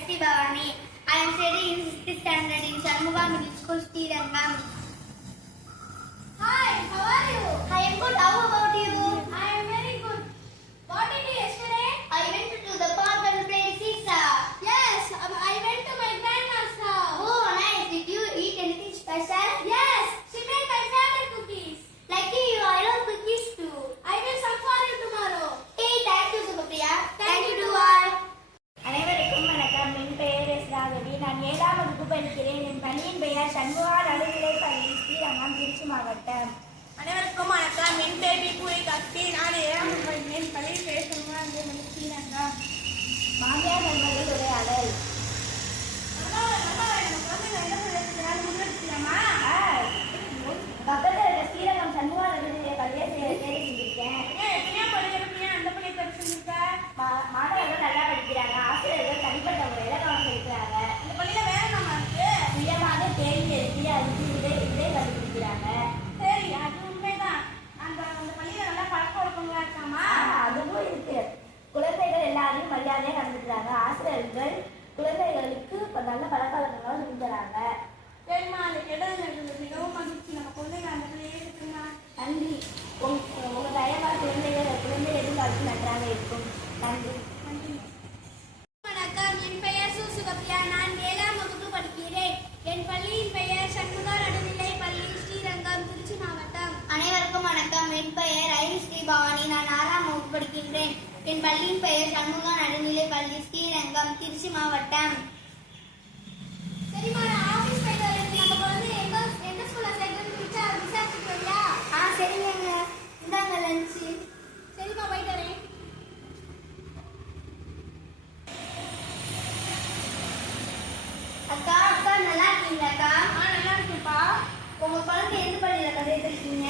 S.T. Bhavani. I am studying 6th standard in Shanmuga Middle School, Sri Rangam. Hi, how are you? I am good. How about you? I am very good. What did you yesterday? I went to the park and played seesaw. Yes, um, I went to my grandma's house. Oh, nice. Did you eat anything special? சண்முகா நடுநிலைப்பள்ளி ஸ்ரீரங்கம் திருச்சி மாவட்டம். அனைவருக்கும் வணக்கம். என் வணக்கம். என் பெயர் சு சுகப்ரியா நான் ஏழாம் வகுப்பு படிக்கிறேன். என் பள்ளியின் பெயர் சண்முகா நடுநிலை பள்ளி ஸ்ரீரங்கம் திருச்சி மாவட்டம். அனைவருக்கும் வணக்கம். என் பெயர் ஐ. ஸ்ரீபவானி. நான் ஆறாம் வகுப்பு படிக்கின்றேன். என் பள்ளியின் பெயர் சண்முகா நடுநிலை பள்ளி ஸ்ரீரங்கம் திருச்சி மாவட்டம் சரிம்மா நான் ஆஃபீஸ் போயிட்டு வரேன் நம்ம குழந்தை எங்க எந்த ஸ்கூல்ல சேர்க்கணும்னு விசாரிச்சுட்டு வரியா ஆ சரிங்க இந்தாங்க லஞ்சு சரிம்மா போயிட்டு வரேன் அக்கா அக்கா நல்லா இருக்கீங்களாக்கா உங்க குழந்தை எந்த பள்ளியில கதைச்சிருக்கீங்க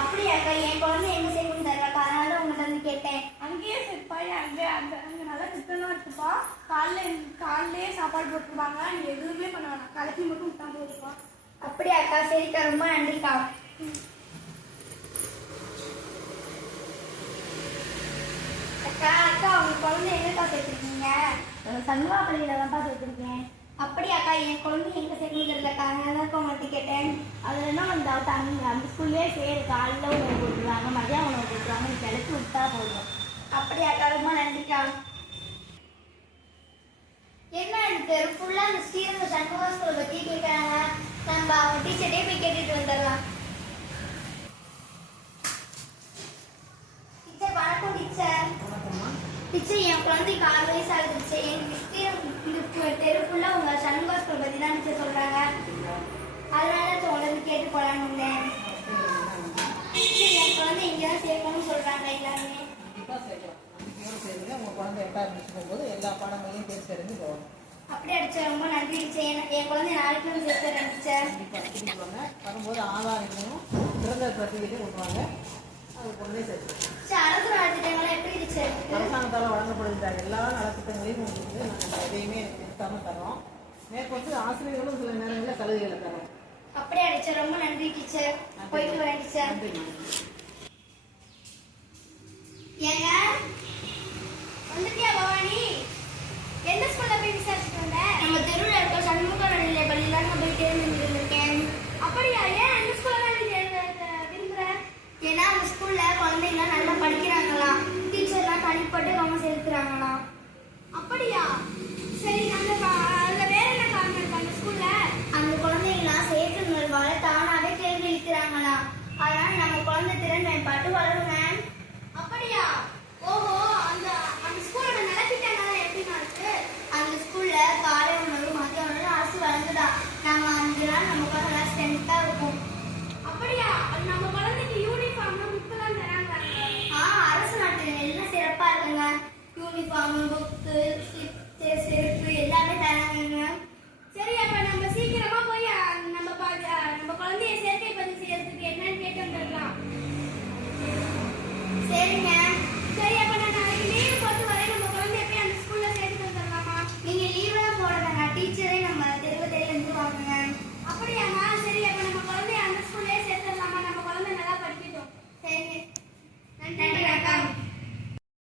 அப்படியாக்கா என் குழந்தை எங்க சேர்க்கணும் தெரியலக்கா அதனால தான் உங்கள்கிட்ட வந்து கேட்டேன். அங்கேயே செட்பாய் அங்கே அங்கே அங்கே நல்லா திட்டமாக இருக்குப்பா. காலைல காலையிலே சாப்பாடு போட்டுருவாங்க. நீ எதுவுமே பண்ண வேணாம். கலப்பி மட்டும் விட்டா போதுப்பா. அப்படியாக்கா சரிக்கா. ரொம்ப நன்றிக்கா. அக்கா அக்கா உங்க குழந்தை எங்கக்கா சேர்த்துருக்கீங்க? சண்முகா பள்ளியில தான் சேர்த்திருக்கேன் அப்படியாக்கா என் குழந்தை அதனால தான் உங்கள்கிட்ட கேட்டேன். அதுல என்ன அந்த தங்க அந்த ஸ்கூல்லே சேரு காலைல உணவு கொடுத்துருவாங்க மதியம் உணவு கொடுத்துருவாங்க நீ கிளப்பி விட்டா போதும். அப்படியாக்கா ரொம்ப நன்றிக்கா என்ன இந்த தெரு ஃபுல்லா அந்த ஸ்ரீரங்க சண்முகா ஸ்கூல் பத்தி கேட்கறாங்க நம்ம அவங்க டீச்சர்டே போய் கேட்டுட்டு வந்துடலாம். டீச்சர் வணக்கம் டீச்சர் டீச்சர் என் குழந்தைக்கு ஆறு வயசு ஆகுது டீச்சர் எனக்கு ஃபு- தெரு ஃபுல்லா உங்க சண்முகா ஸ்கூல் பத்தி தான் டீச்சர் சொல்றாங்க அதனால தான் உங்களை வந்து கேட்டு போலான்னு வந்தேன் டீச்சர் என் குழந்தை இங்கே தான் சேர்க்கணும்னு சொல்றாங்க எல்லாருமே கண்டிப்பாக சேர்க்கலாம் நம்பிக்கையோடு சேருங்க எட்டாவது முடிச்சு போகும்போது எல்லா பாடங்களையும் தேர்ச்சி அடைஞ்சு போகணும். அப்படியே அடிச்சா ரொம்ப நன்றி என் குழந்தை நாளைக்கு கண்டிப்பாக கூப்பிடுவாங்க வரும்போது ஆதாரங்களையும் பிறந்த சர்டிஃபிகேட்டையும் கொடுப்பாங்க அது குழந்தைய சேர்த்து அரசு நலத்திட்டங்கள்லாம் எப்படி இருக்கு அரசாங்கத்தால் வழங்கப்படுகிற எல்லா நலத்திட்டங்களையும் உங்களுக்கு நாங்கள் எதையுமே நிறுத்தாமல் தரோம் மேற்கொண்டு ஆசிரியர்களும் சில நேரங்களில் சலுகைகளை தரோம் அப்படியே அடிச்சா ரொம்ப நன்றி டீச்சர். போயிட்டு வரேன் டீச்சர். ஏங்க வந்துட்டியா பவானி எந்த ஸ்கூல்ல போய் விசாரிச்சுட்டு வந்த நம்ம தெருவில் இருக்க சண்முக நடுநிலை பள்ளியில நான் போய் தேர்ந்தெடுத்திருக்கேன் அப்படியா ஏன் அந்த ஸ்கூல்ல தான் நீ தேர்ந்த- விரும்புற ஏன்னா அந்த ஸ்கூல்ல குழந்தைங்க நல்லா படிக்கிறாங்களாம் டீச்சர்லாம் தனிப்பட்டு கவனம் செலுத்துறாங்களாம் அப்படியா சரி அந்த அதுல வேற என்ன காரணம் இருக்கு அந்த ஸ்கூல்ல அந்த குழந்தைங்களாம் செயற்கை உணர்வால தானாவே கேள்வி எழுக்கிறாங்களாம் அதனால நம்ம குழந்தை திறன் மேம்பாட்டு வளருங்க அப்படியா ஓஹோ அந்த அந்த ஸ்கூலோட நலத்திட்டங்கள் எப்படி இருக்கு அந்த ஸ்கூல்ல காலை உணவு மதிய உணவு அரசு வழங்குதா நம்ம அஞ்சு நாள் நம்ம குழந்தை நல்லா ஸ்ட்ரென்த்தா இருக்கும். அப்படியா? நம்ம குழந்தைக்கு யூனிஃபார்ம் புக்கெல்லாம் தராங்க. ஆ அரசு நாட்டில் எல்லாம் சிறப்பா இருக்குங்க. யூனிஃபார்ம் புக்கு செருப்பு எல்லாமே தராங்க